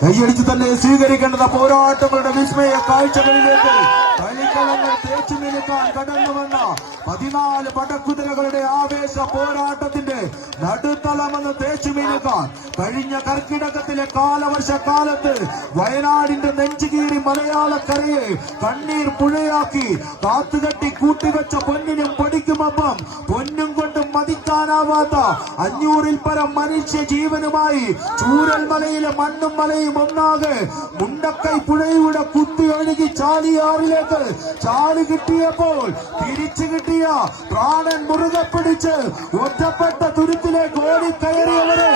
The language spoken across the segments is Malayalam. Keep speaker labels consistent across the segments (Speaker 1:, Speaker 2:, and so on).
Speaker 1: കൈയടിച്ച് തന്നെ സ്വീകരിക്കേണ്ടത് പോരാട്ടങ്ങളുടെ വിസ്മയ കാഴ്ചകളിലേക്ക്. കളിക്കളങ്ങൾ തേച്ചു നിൽക്കാൻ കടന്നു വന്ന പതിനാല് പടക്കുതിരകളുടെ ആവേശ പോരാട്ടത്തിന്റെ നടുത്തളമെന്ന് തേച്ചു മിനുക്കാൻ കഴിഞ്ഞ കർക്കിടകത്തിലെ കാലവർഷ കാലത്ത് വയനാടിന്റെ നെഞ്ചുകീറി മലയാളക്കരയെ കണ്ണീർ പുഴയാക്കി കാത്തുകെട്ടി കൂട്ടിവെച്ച പൊന്നിനും പൊടിക്കുമൊപ്പം പൊന്നും കൊണ്ടും മതിക്കാനാവാത്ത അഞ്ഞൂറിൽ പരം മനുഷ്യ ജീവനുമായി ചൂരൽ മലയിലെ മണ്ണും മലയും ഒന്നാകെ മുണ്ടക്കൈ പുഴയുടെ കുത്തി ഒഴുകി ചാലിയാറിലേക്ക് ചാടി കിട്ടിയപ്പോൾ തിരിച്ചു കിട്ടിയ പ്രാണൻ മുറുകെ പിടിച്ച് ഒറ്റപ്പെട്ട തുരുത്തിലേക്ക് ഓടിക്കയറിയവരെ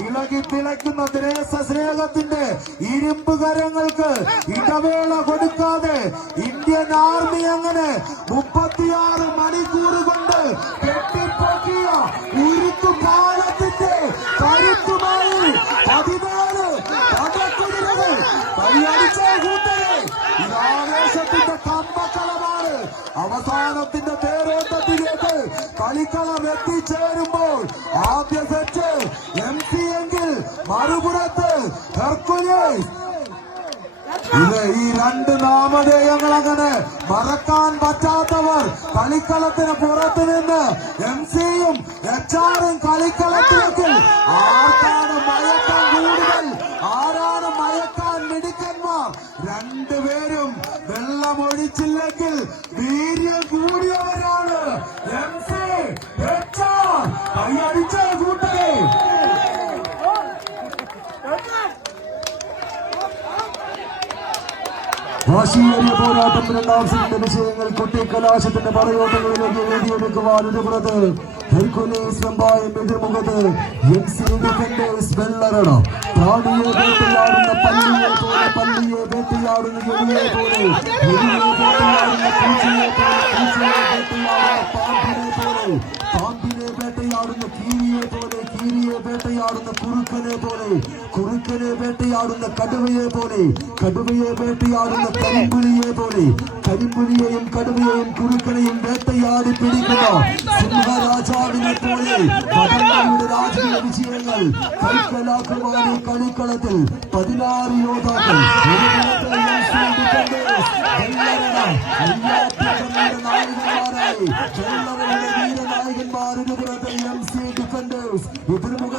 Speaker 1: ഇളകി തിളയ്ക്കുന്ന ദേശ സ്നേഹത്തിന്റെ ഇരുമ്പ് കരങ്ങൾക്ക് ഇടവേള കൊടുക്കാതെ ഇന്ത്യൻ ആർമി അങ്ങനെ മുപ്പത്തിയാറ് മണിക്കൂർ കൊണ്ട് കെട്ടിപ്പൊക്കിയ ഉരുക്കു പാലത്തിന്റെ കരുത്തുമായി പതിനാല് പടക്കുതിരകൾ കൈയടിച്ച കൂട്ടരെ. ഇത് ആവേശത്തിന്റെ കമ്പക്കളമാണ് അവസാനത്തിന്റെ കളിക്കളം എത്തിച്ചേരുമ്പോൾ ആദ്യ സെറ്റ് എം സി എങ്കിൽ മറുപുറത്ത് ഈ രണ്ട് നാമധേയങ്ങൾ അങ്ങനെ മറക്കാൻ പറ്റാത്തവർ കളിക്കളത്തിന് പുറത്ത് നിന്ന് എം സിയും എച്ച് ആറും കളിക്കളത്തിലേക്ക് ആർക്കാണ് മയക്കാൻ കൂടുതൽ? ആരാണ് മയക്കാൻ മിടുക്കന്മാർ? രണ്ടുപേരും വെള്ളമൊഴിച്ചില്ലെങ്കിൽ വാശിയേറിയ പോരാട്ടം രണ്ടാം സെറ്റിന്റെ വിഷയങ്ങൾ കുട്ടിക്കലാശത്തിന്റെ പറയോട്ടങ്ങളിലേക്ക് വേദിയെടുക്കുവാൻ ഒരു പുറത്ത് ഹെർക്കുലീസ് വെമ്പായം എതിർമുഖത്ത് എം സി ഡിഫൻഡേഴ്സ് വെള്ളറട പ്രാണിയെ വേട്ടയാടുന്ന പല്ലിയെ പോലെ പല്ലിയെ പോലെ വേട്ടയാടുന്ന കുറുക്കനെ പോലെ കുറുക്കനെ വേട്ടയാടുന്ന കടുവയെ പോലെ കടുവയെ വേട്ടയാടുന്ന കരിമ്പുലിയെ പോലെ കരിമ്പുലിയെയും കടുവയെയും കുറുക്കനെയും വേട്ടയാടി പിടിക്കുന്ന സിംഹരാജാവിനെ പോലെ പടങ്ങളുടെ രാജകീയ വിജയങ്ങൾ കൈക്കലാക്കുവാൻ ഈ കളിക്കളത്തിൽ പതിനാറ് യോദ്ധാക്കൾ നായകന്മാരായി വീരനായകന്മാരുടെ എം സി ഡിഫൻഡേഴ്സ് എതിർമുഖത്ത്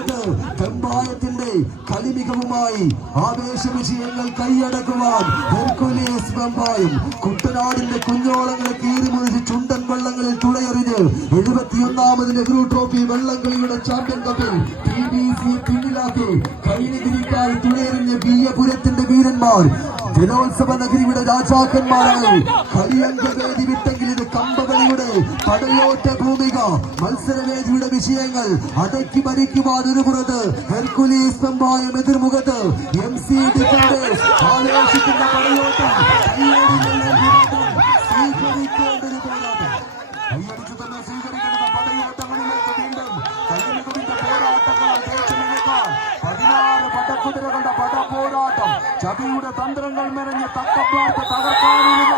Speaker 1: വെമ്പായത്തിന്റെ കളിമികവുമായി ആവേശ വിജയങ്ങൾ കൈയടക്കുവാൻ ഹെർക്കുലീസ് വെമ്പായം കുട്ടനാടിന്റെ കുഞ്ഞോളങ്ങളെ കീറിമുറിച്ച് ചുണ്ടൻ വള്ളങ്ങളിൽ തുളയെറിഞ്ഞ് എഴുപത്തിയൊന്നാമത് നെഹ്റു ട്രോഫി വള്ളംകളിയുടെ ചാമ്പ്യൻ കപ്പിൽ ടി ബി സി പിന്നിലാക്കി. കൈനിതിരിക്കായി തുളയെറിഞ്ഞ പുരത്തിന്റെ വീരന്മാർ. ജലോത്സവ നഗരിയുടെ രാജാക്കന്മാരായി കളിയങ്കവേദി വിട്ടെങ്കിൽ കമ്പകളിയുടെ കടലോറ്റ ഭൂമിക മത്സരവേദിയുടെ വിഷയങ്ങൾ അടക്കി ഭരിക്കുവാൻ പുറത്ത് ഹെർക്കുലീസ് വെമ്പായം എതിർമുഖത്ത് എം സി പോരാട്ടം. ചതിയുടെ തന്ത്രങ്ങൾ മെനഞ്ഞ് തക്കപ്പാർത്ത് തകർക്കാനില്ല